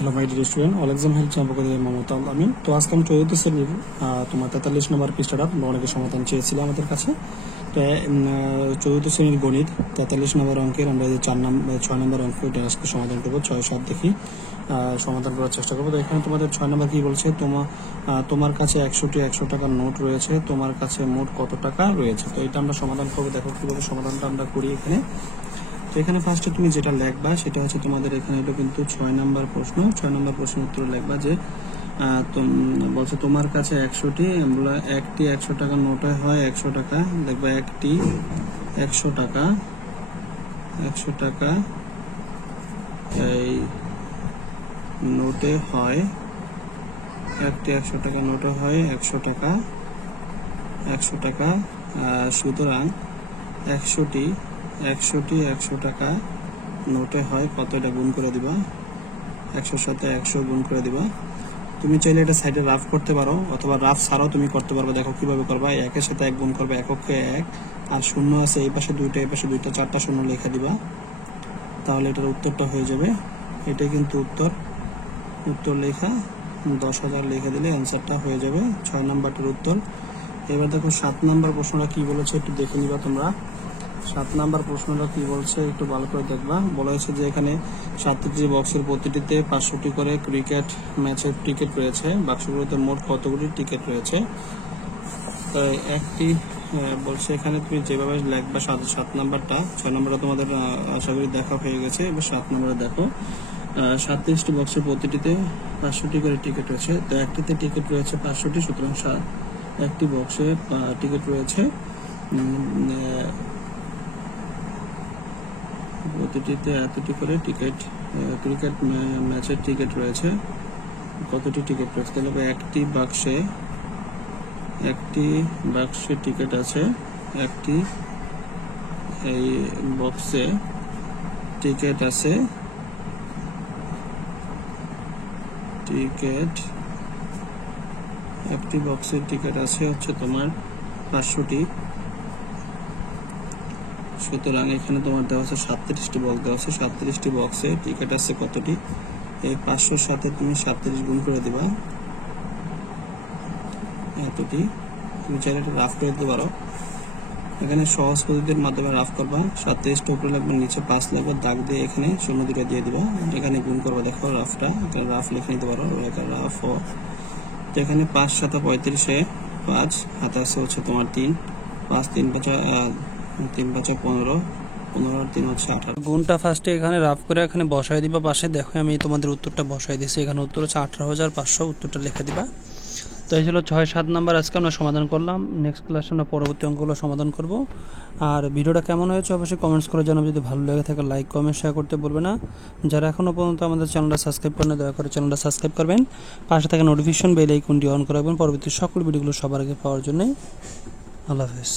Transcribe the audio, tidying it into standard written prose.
Hello my dear student, all exam help সম্পর্কে মমতা আমিন। তো আজকে আমি চতুর্থ শ্রেণীর তোমার 43 নম্বর পৃষ্ঠাটা অনেকে সমাধান চেয়েছিল আমাদের কাছে। তো চতুর্থ শ্রেণীর গণিত 43 নম্বর অঙ্কের আমরা যে 6 নম্বর অঙ্ক এটা আজকে সমাধান করবো। 6-7 দেখি সমাধান করার চেষ্টা করবো। তো এখানে তোমাদের 6 নম্বর কি বলছে, তোমার কাছে 100 টাকার নোট রয়েছে, তোমার কাছে মোট কত টাকা রয়েছে। তো এটা আমরা সমাধান করবো। দেখো কিভাবে সমাধানটা আমরা করি এখানে। তো এখানে ফার্স্টে তুমি যেটা লিখবা সেটা হচ্ছে তোমাদের এখানে এটা কিন্তু 6 নম্বর প্রশ্ন। 6 নম্বর প্রশ্নের উত্তর লিখবা যে বলছে তোমার কাছে 100টি একটি 100 টাকার নোটে হয় 100 টাকা। দেখবা একটি 100 টাকা এই নোটে হয়, একটি 100 টাকা নোটে হয় 100 টাকা। সুতরাং 100টি 100 টাকা নোটে হয় কত, এটা গুণ করে দিবা। 100 সাথে 100 গুণ করে দিবা। তুমি চাইলে এটা সাইডে রাফ করতে পারো অথবা রাফ ছাড়াও তুমি করতে পারবে। দেখো কিভাবে করবা। 1 সাথে 1 গুণ করবে, এককে 1 আর শূন্য আছে এই পাশে 2টা এই পাশে 2টা, 4টা শূন্য লিখে দিবা। তাহলে এটার উত্তরটা হয়ে যাবে। এটাই কিন্তু উত্তর লেখা 10,000 লিখে দিলে অ্যান্সারটা হয়ে যাবে 6 নাম্বারটার উত্তর। এবার দেখো 7 নাম্বার প্রশ্নটা কি বলেছে একটু দেখে নিবা তোমরা। 7 নাম্বার প্রশ্নটা কি বলছে একটু ভালো করে দেখবা। বলা হয়েছে যে এখানে 7টি বক্সের প্রতিটিতে 500টি করে ক্রিকেট ম্যাচের টিকিট রয়েছে। বাক্সগুলোতে মোট কতগুলি টিকিট রয়েছে। একটি বলছে এখানে তুমি যেভাবে লিখবা 7 নাম্বারটা। 6 নাম্বারটা তোমাদের আশা করি দেখা হয়ে গেছে। এবার 7 নাম্বারে দেখো 37টি বক্সের প্রতিটিতে 500টি করে টিকিট রয়েছে। তো একটিতে টিকিট রয়েছে 500টি, সুতরাং একটি বক্সে টিকিট রয়েছে প্রতিটিতে এতটি করে টিকিট, ক্রিকেট ম্যাচের টিকিট রয়েছে। কতটি টিকিট রয়েছে? তাহলে একটি বাক্সে টিকিট আছে, একটি এই বক্সে টিকিট আছে, একটি বক্সের টিকিট আছে হচ্ছে তোমার 500টি। সুতরাং এখানে তোমার দেওয়া আছে 37টি বক্স দেওয়া আছে। 37টি বক্সে টিকিট আছে কতটি? এই 500-র সাথে তুমি 37 গুণ করে দিবা, এতটি। তুমি চাইলে এটা রাফ করে দিতে পারো। এখানে সহজ পদ্ধতির মাধ্যমে রাফ করবা। 37টা উপরে লাগবে, নিচে 5 লাগবে, দাগ দিয়ে এখানে 0 দুটো দিয়ে দিবা। এখানে গুণ করবা। দেখো রাফটা, রাফ লিখে নিতে পারো। রাফ তো এখানে 5 7 35-এ 5 হাতে আছে হচ্ছে তোমার 3, 5 3 5 15, 15 আর 3 হচ্ছে 18। গুণটা ফার্স্টে এখানে রাফ করে এখানে বসাই দিবা পাশে। দেখো আমি তোমাদের উত্তরটা বসাই দিয়েছি। এখানে উত্তর হচ্ছে 18,500। উত্তরটা লিখে দিবা। তো এই ছিল 6-7 নাম্বার আজকে আমরা সমাধান করলাম। নেক্সট ক্লাসে আমরা পরবর্তী অঙ্কগুলো সমাধান করব। আর ভিডিওটা কেমন হয়েছে অবশ্যই কমেন্টস করে জানাবে। যদি ভালো লেগে থাকে লাইক কমেন্ট শেয়ার করতে বলবে না। যারা এখনও পর্যন্ত আমাদের চ্যানেলটা সাবস্ক্রাইব করেন দয়া করে চ্যানেলটা সাবস্ক্রাইব করবেন। পাশে থাকা নোটিফিকেশন বেল আইকনটি অন করে রাখবেন পরবর্তী সকল ভিডিওগুলো সবার আগে পাওয়ার জন্য। আল্লাহ হাফেজ।